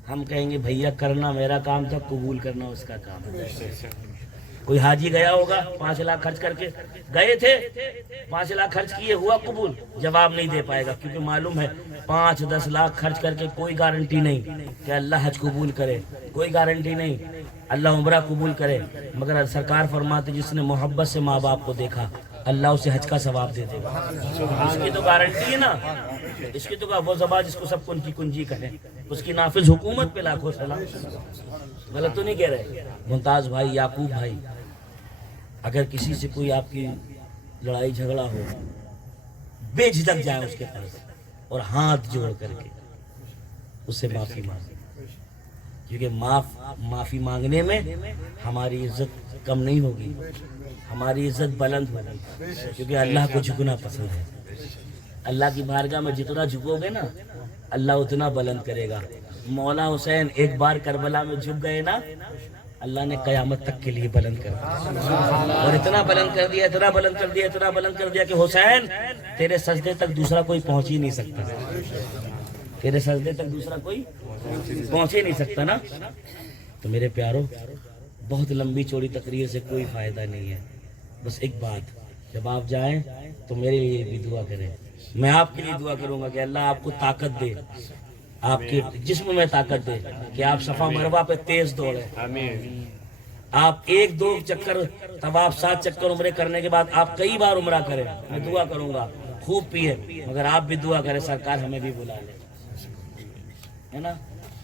ہم کہیں گے بھیا کرنا میرا کام تھا، قبول کرنا اس کا کام ہے۔ کوئی حاجی گیا ہوگا 5 لاکھ خرچ کر کے، گئے تھے 5 لاکھ خرچ کیے، ہوا قبول؟ جواب نہیں دے پائے گا، کیونکہ معلوم ہے 5-10 لاکھ خرچ کر کے کوئی گارنٹی نہیں کہ اللہ حج قبول کرے، کوئی گارنٹی نہیں اللہ عمرہ قبول کرے، مگر سرکار فرماتے جس نے محبت سے ماں باپ کو دیکھا اللہ اسے حج کا ثواب دے دے گا۔ اس کی تو گارنٹی ہے نا، اس کی تو وہ زبان جس کو سب کنجی کنجی کہے، اس کی نافذ حکومت پہ لاکھوں سلام۔ غلط تو نہیں کہہ رہے؟ ممتاز بھائی، یعقوب بھائی، اگر کسی سے کوئی آپ کی لڑائی جھگڑا ہو، بے جھجک جائے اس کے پاس اور ہاتھ جوڑ کر کے اس سے معافی مانگے، کیونکہ معافی مانگنے میں ہماری عزت کم نہیں ہوگی، ہماری عزت بلند ہوگی، کیونکہ اللہ کو جھکنا پسند ہے۔ اللہ کی بارگاہ میں جتنا جھکو گے نا اللہ اتنا بلند کرے گا۔ مولا حسین ایک بار کربلا میں جھک گئے نا، اللہ نے قیامت تک کے لیے بلند کر دیا، اور اتنا بلند کر دیا، اتنا بلند کر دیا، اتنا بلند کر دیا کہ حسین تیرے سجدے تک دوسرا کوئی پہنچ ہی نہیں سکتا، تیرے سجدے تک دوسرا کوئی پہنچ ہی نہیں سکتا نا۔ تو میرے پیارو، بہت لمبی چوڑی تقریر سے کوئی فائدہ نہیں ہے، بس ایک بات، جب آپ جائیں تو میرے لیے بھی دعا کریں، میں آپ کے لیے دعا کروں گا کہ اللہ آپ کو طاقت دے، آپ کے جسم میں طاقت دے کہ آپ صفا مروہ پہ تیز دوڑیں، آپ 1-2 چکر طواف 7 چکر عمرے کرنے کے بعد آپ کئی بار عمرہ کریں، میں دعا کروں گا، خوب پیے، مگر آپ بھی دعا کریں سرکار ہمیں بھی بلا لے، ہے نا۔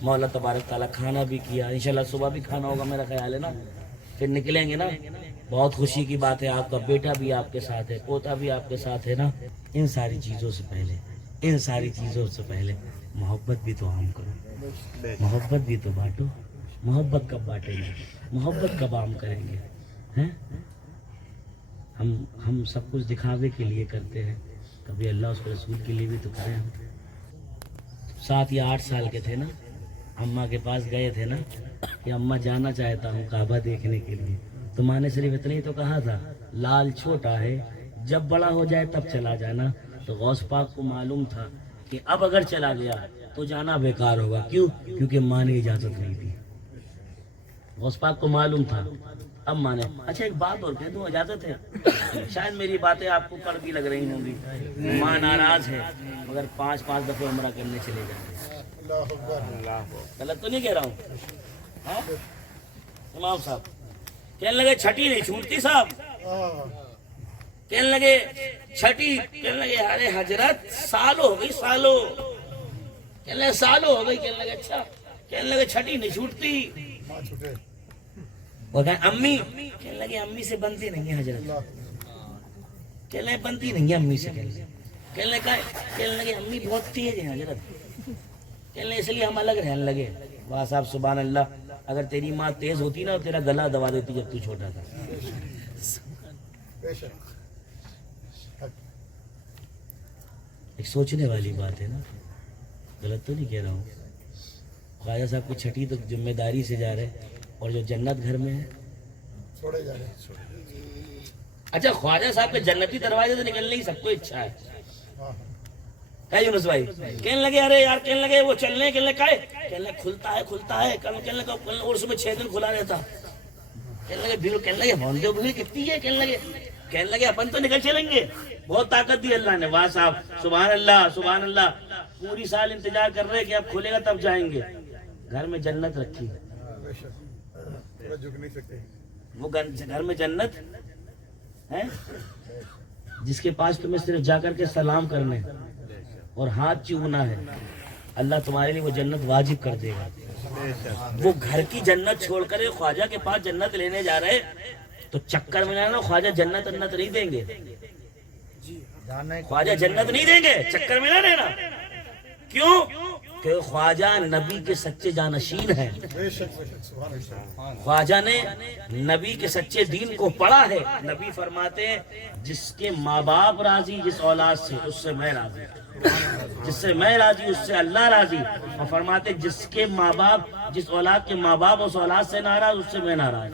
مولا تبارک تعالیٰ کھانا بھی کیا، انشاءاللہ صبح بھی کھانا ہوگا میرا خیال ہے نا، پھر نکلیں گے نا، بہت خوشی کی بات ہے، آپ کا بیٹا بھی آپ کے ساتھ ہے، پوتا بھی آپ کے ساتھ ہے نا۔ ان ساری چیزوں سے پہلے، ان ساری چیزوں سے پہلے محبت بھی تو عام کرو، محبت بھی تو بانٹو، محبت کب بانٹیں گے، محبت کب عام کریں گے، ہیں؟ ہم سب کچھ دکھاوے کے لیے کرتے ہیں، کبھی اللہ اس کے رسول کے لیے بھی تو کریں۔ ہم 7 یا 8 سال کے تھے نا، اماں کے پاس گئے تھے نا کہ اماں جانا چاہتا ہوں کعبہ دیکھنے کے لیے، تو ماں نے صرف اتنا ہی تو کہا تھا لال چھوٹا ہے جب بڑا ہو جائے تب چلا جانا۔ تو غوث پاک کو معلوم تھا کہ اب اگر چلا گیا تو جانا بیکار ہوگا، کیوں؟ کیونکہ ماں نے اجازت نہیں دی، غوث پاک کو معلوم تھا۔ اب ماں نے، اچھا ایک بات اور کہہ دوں، اجازت ہے؟ شاید میری باتیں آپ کو کڑوی لگ رہی ہوں گی، ماں ناراض ہے مگر 5 دفعے عمرہ کرنے چلے جائیں، غلط تو نہیں کہہ رہا ہوں؟ ہاں امام صاحب کہنے لگے چھٹی نہیں چھوٹتی صاحب، کہنے لگے چھٹی، کہنے لگے ارے حضرت سالوں ہو گئی، سالوں، کہنے لگے سالوں ہو گئی، کہنے لگے اچھا، کہنے لگے چھٹی نہیں چھوٹتی، وہ کہیں امی، کہنے لگے امی سے بنتی نہیں ہے حضرت، کہنے لگے بنتی نہیں ہے امی سے، کہنے لگے امی بہت تیز ہیں حضرت، کہنے لگے اس لیے ہم الگ رہنے لگے۔ واہ صاحب سبحان اللہ، اگر تیری ماں تیز ہوتی نا تیرا گلا دبا دیتی جب تو چھوٹا تھا۔ ایک سوچنے والی بات ہے نا، غلط تو نہیں کہہ رہا ہوں؟ خواجہ صاحب کی چھٹی تو ذمہ داری سے جا رہے، اور جو جنت گھر میں ہے چھوڑے جا رہے۔ اچھا خواجہ صاحب کے جنتی دروازے سے نکلنے کی سب کو اچھا ہے یونس بھائی، کہنے لگے ارے یار، کہنے لگے وہ چلنے، کہنے لگے کہنے لگے کھلتا ہے کہنے لگے اور صبح 6 دن کھلا رہتا، کہنے لگے بھیڑ، کہنے لگے بھونڈے بھیڑ کتنی ہے، کہنے لگے اپن تو نکل چلیں گے، بہت طاقت دی اللہ نے۔ واہ صاحب سبحان اللہ سبحان اللہ، پوری سال انتظار کر رہے کہ اب کھلے گا تب جائیں گے، گھر میں جنت رکھی، وہ گھر میں جنت ہے جس کے پاس تمہیں صرف جا کر کے سلام کرنے اور ہاتھ چومنا ہے، اللہ تمہارے لیے وہ جنت واجب کر دے گا۔ وہ گھر کی جنت چھوڑ کر خواجہ کے پاس جنت لینے جا رہے تو چکر میں نا خواجہ جنت نہیں دیں گے، خواجہ جنت نہیں دیں گے، چکر میں نہ لینا، کیوں؟ کہ خواجہ نبی کے سچے جانشین ہیں، خواجہ نے نبی کے سچے دین کو پڑھا ہے۔ نبی فرماتے ہیں جس کے ماں باپ راضی جس اولاد سے، اس سے میں راضی، جس سے میں راضی اس سے اللہ راضی، اور فرماتے جس کے ماں باپ، جس اولاد کے ماں باپ اس اولاد سے ناراض اس سے میں ناراض،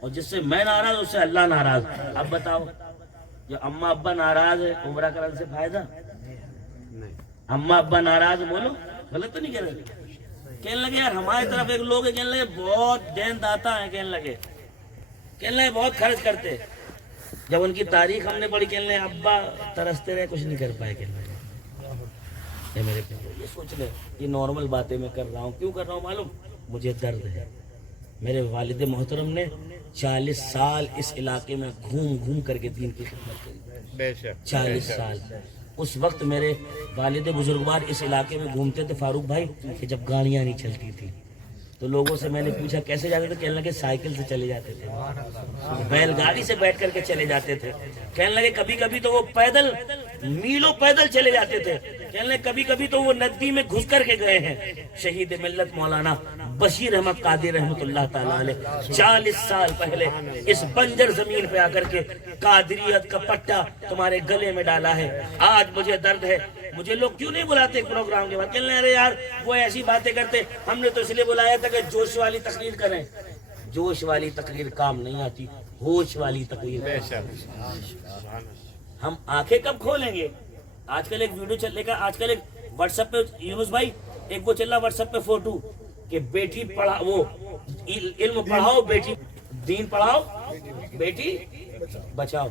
اور جس سے میں ناراض اس سے اللہ ناراض۔ اب بتاؤ جو اماں ابا ناراض ہے عمرہ کرنے سے فائدہ؟ اماں ابا ناراض، بولو غلط تو نہیں کہہ رہے؟ کہنے لگے یار ہماری طرف ایک لوگ کہنے لگے بہت دین داتا ہیں، کہنے لگے بہت خرچ کرتے. جب ان کی تاریخ ہم نے پڑھی کہنے لگے ابا ترستے رہے کچھ نہیں کر پائے. کہنے لگے یہ میرے پیارو یہ سوچ لے، یہ نارمل باتیں میں کر رہا ہوں. کیوں کر رہا ہوں معلوم؟ مجھے درد ہے. میرے والد محترم نے 40 سال اس علاقے میں گھوم گھوم کر کے دین کی خدمت کی. 40 سال. اس وقت میرے والد بزرگوار اس علاقے میں گھومتے تھے فاروق بھائی کہ جب گاڑیاں نہیں چلتی تھی تو لوگوں سے میں نے پوچھا کیسے جاتے تھے؟ کہنے لگے سائیکل سے چلے جاتے تھے، بیل گاڑی سے بیٹھ کر کے چلے جاتے تھے. کہنے لگے کبھی کبھی تو وہ پیدل میلوں پیدل چلے جاتے تھے. کہنے لگے کبھی کبھی تو وہ ندی میں گھس کر کے گئے ہیں. شہید ملت مولانا بشیر احمد قادری رحمۃ اللہ تعالیٰ علیہ 40 سال پہلے اس بنجر زمین پہ آ کر کے قادریت کا پٹا تمہارے گلے میں ڈالا ہے. آج مجھے درد ہے. مجھے لوگ کیوں نہیں بلاتے پروگرام کے بعد؟ کہنے لگے ارے یار وہ ایسی باتیں کرتے، ہم نے تو اس لیے بلایا تھا کہ جوش والی تقریر کریں. جوش والی تقریر کام نہیں آتی، ہوش والی تقریر. ہم آنکھیں کب کھولیں گے؟ آج کل ایک ویڈیو چلے گا، آج کل ایک واٹس ایپ پہ یونس بھائی ایک وہ چل رہا واٹس ایپ پہ فوٹو کہ بیٹی پڑھا وہ علم پڑھاؤ بیٹی دین پڑھاؤ بیٹی بچاؤ.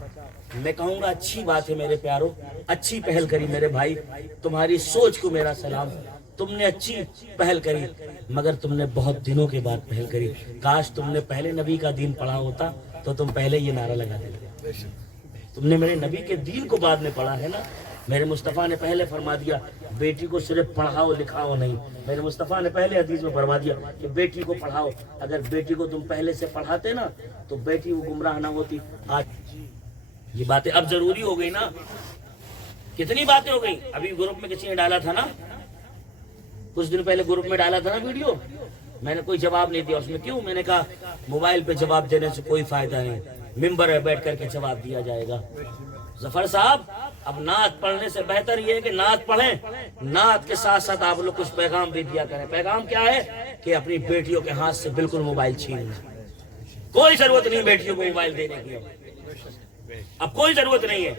میں کہوں گا اچھی بات ہے میرے پیارو، اچھی پہل کری میرے بھائی. تمہاری سوچ کو میرا سلام. تم نے اچھی پہل کری مگر تم نے بہت دنوں کے بعد پہل کری. کاش تم نے پہلے نبی کا دین پڑھا ہوتا تو تم پہلے یہ نعرہ لگا دیتے. تم نے میرے نبی کے دین کو بعد میں پڑھا ہے نا. میرے مصطفیٰ نے پہلے فرما دیا بیٹی کو صرف پڑھاؤ لکھاؤ نہیں. میرے مصطفیٰ نے پہلے حدیث میں فرما دیا کہ بیٹی کو پڑھاؤ. اگر بیٹی کو تم پہلے سے پڑھاتے نا تو بیٹی وہ گمراہ نہ ہوتی. آج یہ باتیں اب ضروری ہو گئی نا. کتنی باتیں ہو گئی. ابھی گروپ میں کسی نے ڈالا تھا نا، کچھ دن پہلے گروپ میں ڈالا تھا نا ویڈیو، میں نے کوئی جواب نہیں دیا اس میں. کیوں؟ میں نے کہا موبائل پہ جواب دینے سے کوئی فائدہ نہیں، ممبر ہے بیٹھ کر کے جواب دیا جائے گا. ظفر صاحب اب نعت پڑھنے سے بہتر یہ ہے کہ نعت پڑھیں، نعت کے ساتھ ساتھ آپ لوگ کچھ پیغام بھی دیا کریں. پیغام کیا ہے؟ کہ اپنی بیٹیوں کے ہاتھ سے بالکل موبائل چھین لیں. کوئی ضرورت نہیں بیٹیوں کو موبائل دینے کی، اب کوئی ضرورت نہیں ہے.